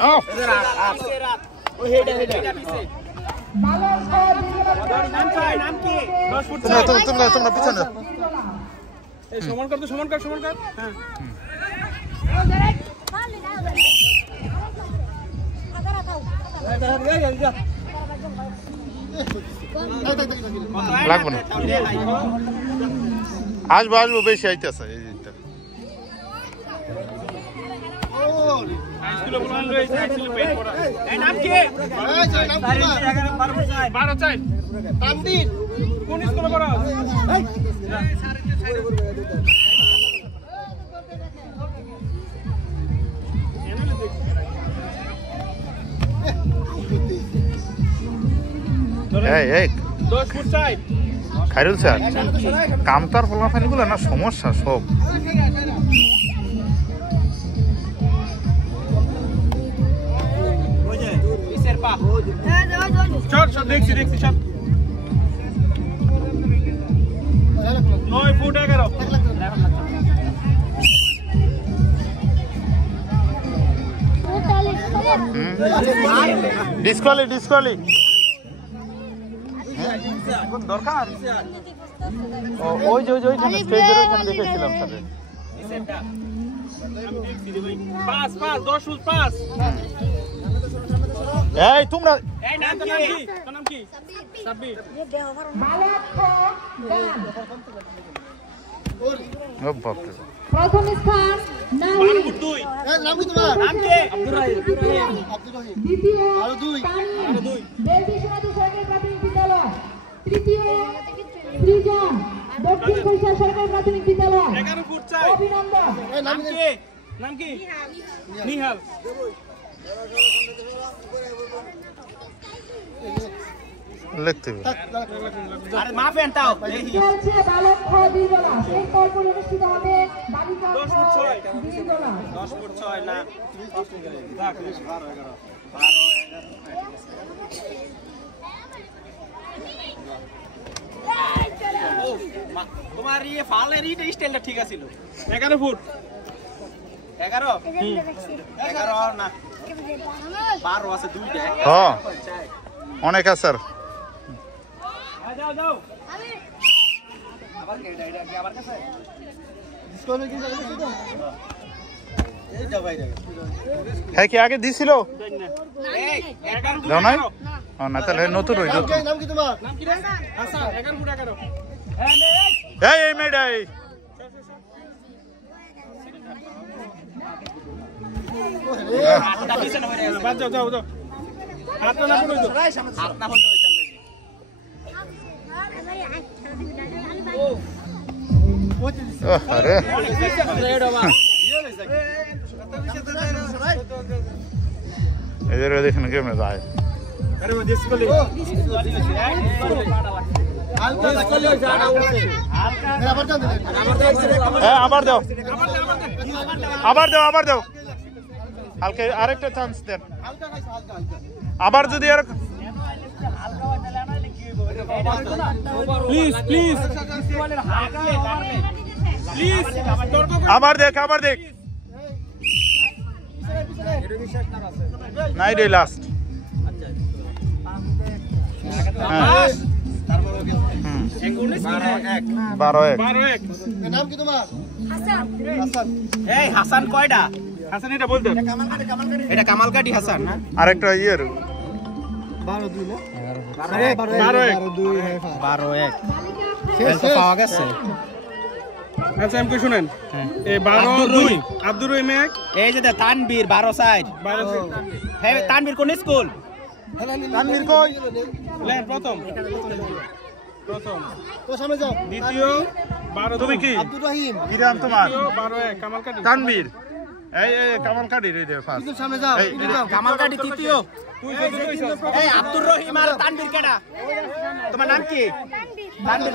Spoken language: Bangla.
आओ তোমরা পিছনে সমান কর তো সমান কর হ্যাঁ লাগবে না আসবো বেশি আইতেছে খাইরুল স্যার কামতার ফলাফল গুলো না সমস্যা সব দেখছি 9 ফুট 11 ডিসকালি দরকার ওই যে স্টেজের ওখানে দেখেছিলাম স্যার পাস 10 ফুট পাস এই তোমরা এই নাম কি সাব্বির ও বাপ রে প্রথম স্থান নাহিদ 2 এই নাম কি তোমার নাম কি আব্দুর রহিম দ্বিতীয় আরো দুই বেলদি সমাজ সরকারি প্রাথমিক বিদ্যালয় তৃতীয় সৃজন দক্ষিণ খৈশা সরকারি প্রাথমিক বিদ্যালয় 11 ফুট চাই অভিনন্দন এই নাম কি নিহাল লিখতে আরে মাফেন তাও চলছে বালক খ দ্বিদলা সেই পর্ব অনুষ্ঠিত হবে বালিকা 10 ফুট 6 দ্বিদলা 10 ফুট 6 না 12 তোমার এই ফালের এই স্টাইলটা ঠিক আছিল 11 ফুট 11 না 12 আছে দুইটা হ্যাঁ অনেক আছে স্যার যাও আবার এটা কি আবার কাছে ডিসকাউন্ট কি জানেন তো এই যাও ভাই হ্যাঁ কি আগে দিছিল এই 11 দাও নাই না তাহলে নতুন হই নতুন নাম কি তোমার নাম কি রে হাসান 11 ফুট 11 এই মেডাই বাদ যাও হাত না পড়ো তো হাত না পড়লে ওই চলে আরে এদের দেখেন কেমনে যায় আরে वो डिस्कोली আবার দাও হালকা আরেকটা চান্স দেন আবার যদি আর প্লিজ আবার দেখ নাই রে লাস্ট বারো এক নাম কি তোমার এই হাসান কয়টা হাসান এটা বলতে এটা কামালকাটি হাসান না আরেকটা ইয়ের 12-2 না 12-1 শেষ পাওয়া গেছে আচ্ছা আমি শুনেন এই 12-2 আব্দুর রহিম এক এই যে তানবীর 12 সাইড 12 হ্যাঁ তানবীর কোন স্কুল তানবীর কই লেন প্রথম তো সামনে যাও দ্বিতীয় 12 তুমি কি আব্দুর রহিম কি নাম তোমার 12-1 কামালকাটি তানবীর এই কামালকাটি রে ফার্স্ট কিন্তু সামনে যাও কামালকাটি তৃতীয় তুই এই আব্দুর রহিম আর তানবীর কেডা তোমার নাম কি তানবীর